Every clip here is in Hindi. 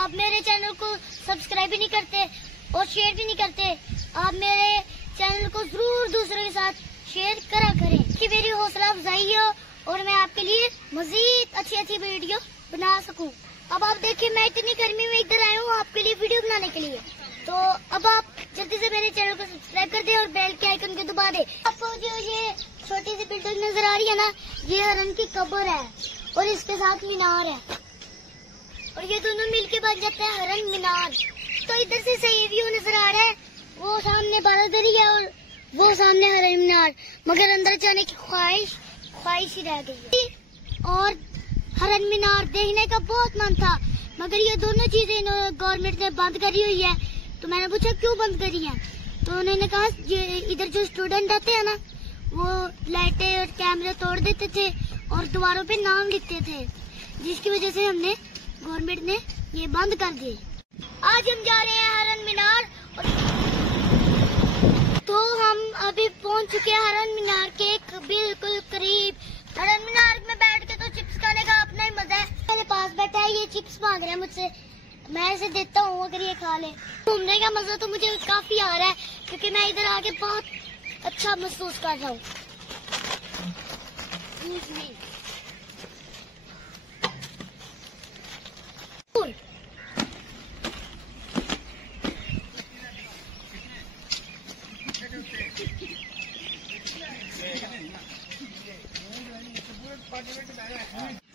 आप मेरे चैनल को सब्सक्राइब भी नहीं करते और शेयर भी नहीं करते। आप मेरे चैनल को जरूर दूसरों के साथ शेयर करा करें कि मेरी हौसला अफजाई हो और मैं आपके लिए मजीद अच्छी वीडियो बना सकूं। अब आप देखिए, मैं इतनी गर्मी में इधर आया हूँ आपके लिए वीडियो बनाने के लिए। तो अब आप जल्दी से मेरे चैनल को सब्सक्राइब कर दे और बेल के आइकन को दबा दे। आपको जो ये छोटी सी बिल्डिंग नजर आ रही है ना, ये हरन की कब्र है और इसके साथ मीनार है और ये दोनों मिलके बन जाते हैं हरन मीनार। तो इधर से सही व्यू नजर आ रहा है, वो सामने बारादरी है और वो सामने हरन मीनार, मगर अंदर जाने की ख्वाहिश ही रह गई और हरन मीनार देखने का बहुत मन था, मगर ये दोनों चीजें गवर्नमेंट ने बंद करी हुई है। तो मैंने पूछा क्यों बंद करी है, तो उन्होंने कहा इधर जो स्टूडेंट आते हैं ना, वो लाइटें और कैमरे तोड़ देते थे और दीवारों पे नाम लिखते थे, जिसकी वजह से गवर्नमेंट ने ये बंद कर दिए। आज हम जा रहे हैं हरन मीनार तो हम अभी पहुंच चुके हैं हरन मीनार के बिल्कुल करीब। हरन मीनार में बैठ के तो चिप्स खाने का अपना ही मजा है। मेरे पास बैठा है, ये चिप्स मांग रहे हैं मुझसे, मैं इसे देता हूँ अगर ये खा ले। घूमने का मजा तो मुझे काफी आ रहा है क्योंकि मैं इधर आके बहुत अच्छा महसूस कर रहा हूँ।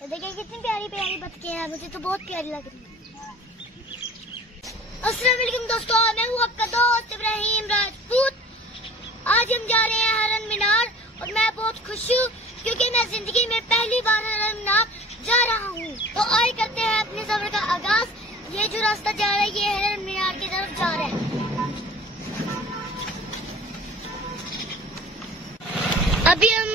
देखिए कितनी प्यारी प्यारी बतखें हैं, मुझे तो बहुत प्यारी लग रही है। अस्सलाम वालेकुम दोस्तों, मैं हूँ आपका दोस्त इब्राहिम राजपूत। आज हम जा रहे हैं हरन मीनार और मैं बहुत खुश हूँ क्योंकि मैं जिंदगी में पहली बार हरन मीनार जा रहा हूँ। तो आइए करते हैं अपने सफर का आगाज। ये जो रास्ता जा रहा है ये हरन मीनार की तरफ जा रहा है। अभी हम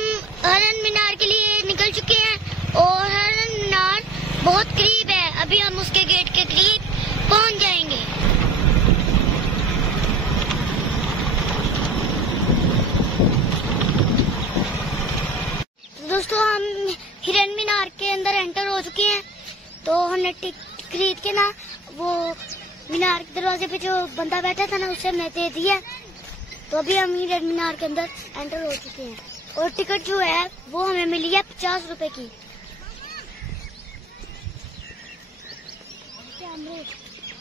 हरन मीनार के लिए निकल चुके हैं और हरन मीनार बहुत करीब है, अभी हम उसके गेट के करीब पहुंच जाएंगे। तो दोस्तों हम हरन मीनार के अंदर एंटर हो चुके हैं। तो हमने टिकट खरीद के ना वो मीनार के दरवाजे पे जो बंदा बैठा था ना, उसे हमने दे दिया। तो अभी हम हरन मीनार के अंदर एंटर हो चुके हैं और टिकट जो है वो हमें मिली है 50 रुपए की।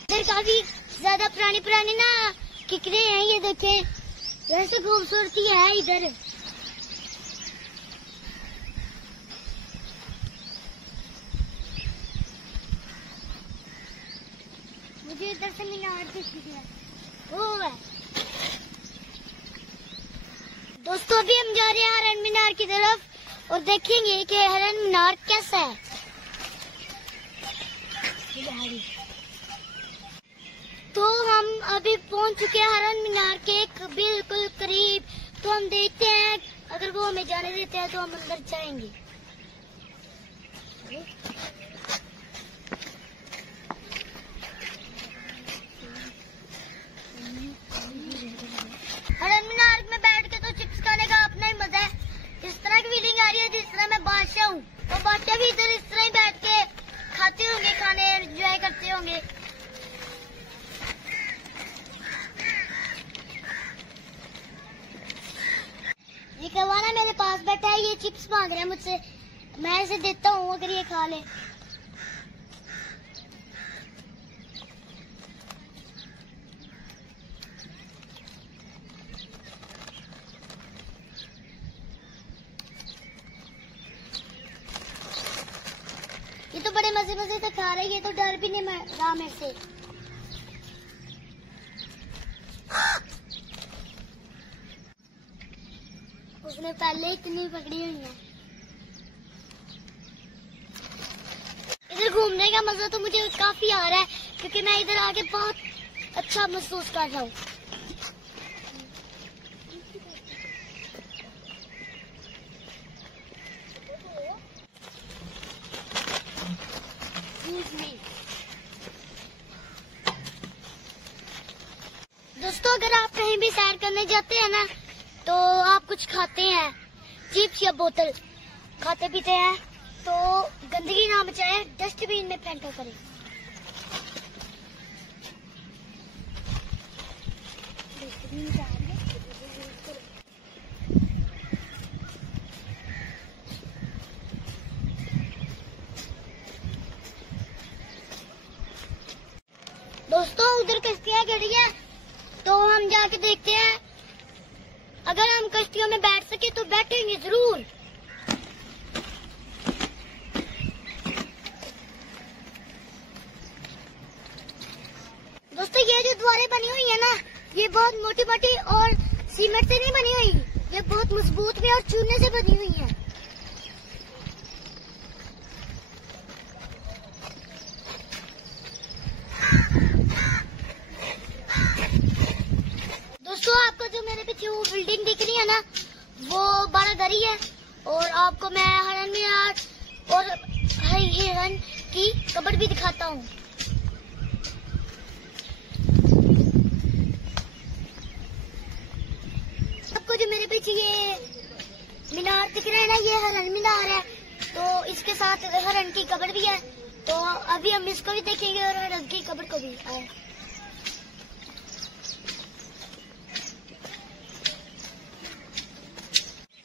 इधर काफी ज्यादा पुरानी ना किकरे हैं, ये देखें, वैसे खूबसूरती है इधर। मुझे इधर से मीनार दिख रहा है, वो है। दोस्तों अभी हम जा रहे हैं हरन मीनार की तरफ और देखेंगे कि हरन मीनार कैसा है। तो हम अभी पहुंच चुके हैं हरन मीनार के बिल्कुल करीब। तो हम देखते हैं, अगर वो हमें जाने देते हैं तो हम अंदर जाएंगे। हरन मीनार में बैठ के तो चिप्स खाने का अपना ही मजा है। इस तरह की फीलिंग आ रही है जिस तरह मैं बादशाह हूँ और बादशाह भी इधर इस तरह ही बैठ के खाते होंगे, खाने एंजॉय करते होंगे। ये कवाना मेरे पास बैठा है, ये चिप्स मांग रहे हैं मुझसे, मैं इसे देता हूँ अगर ये खा ले। ये तो बड़े मजे से खा रही है, ये तो डर भी नहीं रहा मेरे से। उसने पहले इतनी पकड़ी हुई है। इधर घूमने का मजा तो मुझे काफी आ रहा है क्योंकि मैं इधर आके बहुत अच्छा महसूस कर रहा हूँ। दोस्तों अगर आप कहीं भी सैर करने जाते हैं ना, तो आप कुछ खाते हैं, चिप्स या बोतल खाते पीते हैं, तो गंदगी ना मचाए, डस्टबिन में फेंका करें। दोस्तों उधर कश्तियाँ खड़ी है, तो हम जाके देखते हैं। अगर हम कश्तियों में बैठ सके तो बैठेंगे जरूर। दोस्तों ये जो द्वारें बनी हुई है ना, ये बहुत मोटी मोटी और सीमेंट से नहीं बनी हुई, ये बहुत मजबूत भी और चूने से बनी हुई है। दोस्तों आपको जो मेरे पीछे वो बिल्डिंग दिख रही है ना, वो बारादरी है। और आपको मैं हरन मीनार और हिरन की कब्र भी दिखाता हूँ। आपको जो मेरे पीछे ये मीनार दिख रहा है ना, ये हरन मीनार है। तो इसके साथ हरन की कब्र भी है। तो अभी हम इसको भी देखेंगे और हरन की कब्र को भी। आए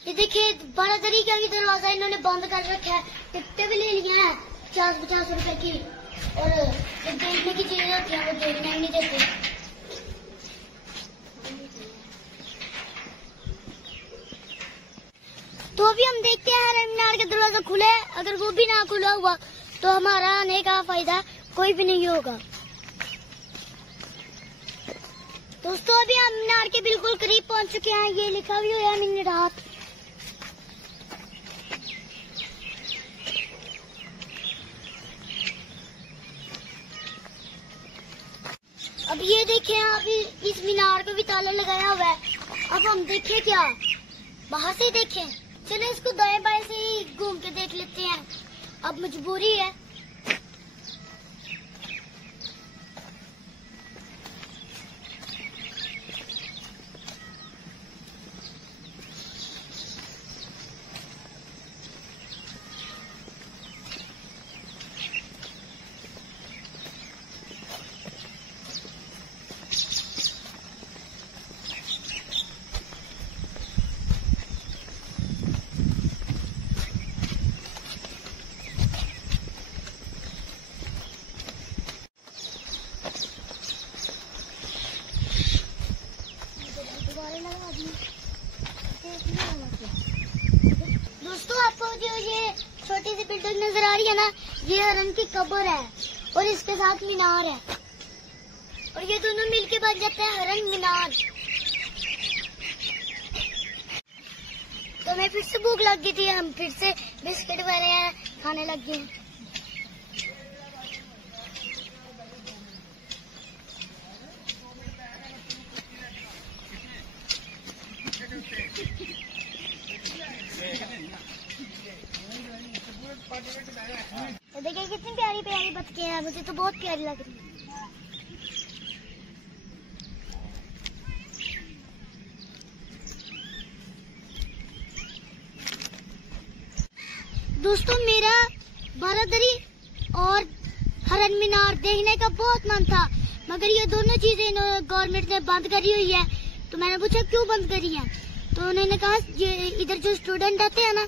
ये देखिए बारादरी का भी दरवाजा इन्होंने बंद कर रखा है। टिकटें भी ले लिया है 50-50 रुपए की, और जो देखने की चीजें होती है वो देखने ही नहीं देते। तो अभी हम देखते हैं हरन मीनार का दरवाजा खुला है। अगर वो भी ना खुला हुआ तो हमारा आने का फायदा कोई भी नहीं होगा। दोस्तों अभी हम मीनार के बिल्कुल करीब पहुंच चुके हैं। ये लिखा भी हुआ है मीनार। अब ये देखें, अभी इस मीनार को भी ताला लगाया हुआ है। अब हम देखें क्या, बाहर से देखें? चलो इसको दाएं बाएं से ही घूम के देख लेते हैं, अब मजबूरी है। दोस्तों आपको जो ये छोटी सी बिल्डिंग नजर आ रही है ना, ये हरन की कब्र है और इसके साथ मीनार है, और ये दोनों मिलके बन जाते हैं हरन मीनार। तो हमें फिर से भूख लग गई थी, हम फिर से बिस्किट वगैरह खाने लग गए। तो देखिए कितनी प्यारी प्यारी बतखें हैं, मुझे तो बहुत प्यारी लग रही है। दोस्तों मेरा बारादरी और हरन मीनार देखने का बहुत मन था, मगर ये दोनों चीजें गवर्नमेंट ने बंद करी हुई है। तो मैंने पूछा क्यों बंद करी है, तो उन्होंने कहा इधर जो स्टूडेंट आते हैं ना,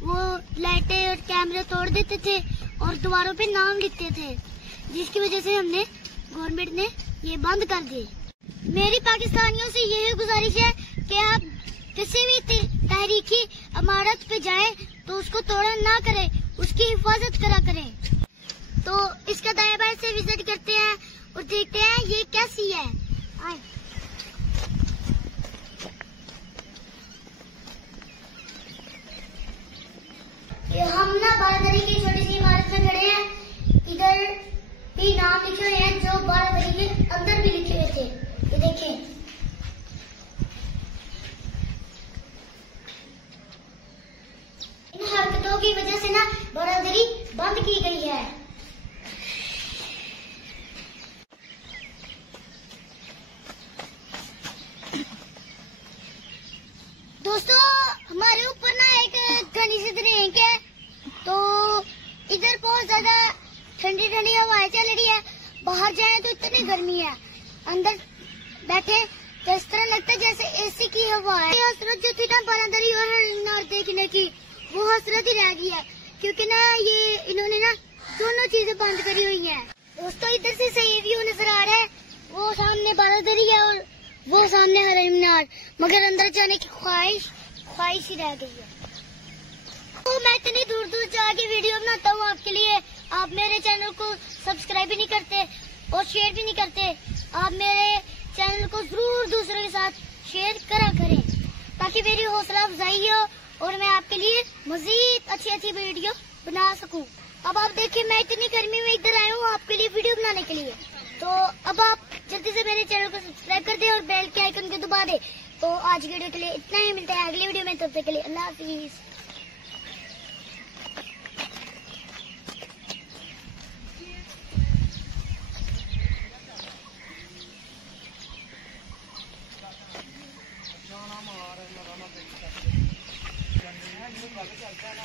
वो लाइटें और कैमरे तोड़ देते थे और दीवारों पे नाम लिखते थे, जिसकी वजह से हमने गवर्नमेंट ने ये बंद कर दी। मेरी पाकिस्तानियों से यही गुजारिश है कि आप किसी भी तहरीकी इमारत पे जाएं तो उसको तोड़ा ना करें, उसकी हिफाजत करा करें। तो इसका दाएं बाएं से विजिट करते हैं और देखते हैं ये कैसी है। आए। हम ना बारादरी की छोटी सी इमारत में खड़े हैं। इधर भी नाम लिखे हुए हैं जो बारादरी के अंदर भी लिखे हुए थे। ये देखें, इन हरकतों की वजह से ना बारादरी बंद की गई है। दोस्तों हमारे ऊपर ना एक घनी सी रेंक है, तो इधर बहुत ज्यादा ठंडी ठंडी हवाएं चल रही है। बाहर जाएं तो इतनी गर्मी है, अंदर बैठे तो इस तरह लगता है जैसे एसी की हवा है। हसरत जो थी ना बारादरी और हरियाणा देखने की, वो हसरत ही रह गई है, क्योंकि ना ये इन्होंने ना दोनों चीजें बंद करी हुई हैं। दोस्तों इधर से सही व्यू नजर आ रहा है, वो सामने बारादरी है और वो सामने हरियाणा, मगर अंदर जाने की ख्वाहिश ही रह गई है। तो मैं इतनी दूर दूर जाके वीडियो बनाता हूँ आपके लिए, आप मेरे चैनल को सब्सक्राइब भी नहीं करते और शेयर भी नहीं करते। आप मेरे चैनल को जरूर दूसरों के साथ शेयर करा करें, ताकि मेरी हौसला अफजाई हो और मैं आपके लिए मजीद अच्छी वीडियो बना सकूं। अब आप देखिए, मैं इतनी गर्मी में इधर आया हूँ आपके लिए वीडियो बनाने के लिए। तो अब आप जल्दी से मेरे चैनल को सब्सक्राइब कर दे और बेल के आइकन को दबा दे। तो आज की वीडियो के लिए इतना ही, मिलता है अगली वीडियो में, तब तक के लिए अल्लाह हाफिज। चलता है ना।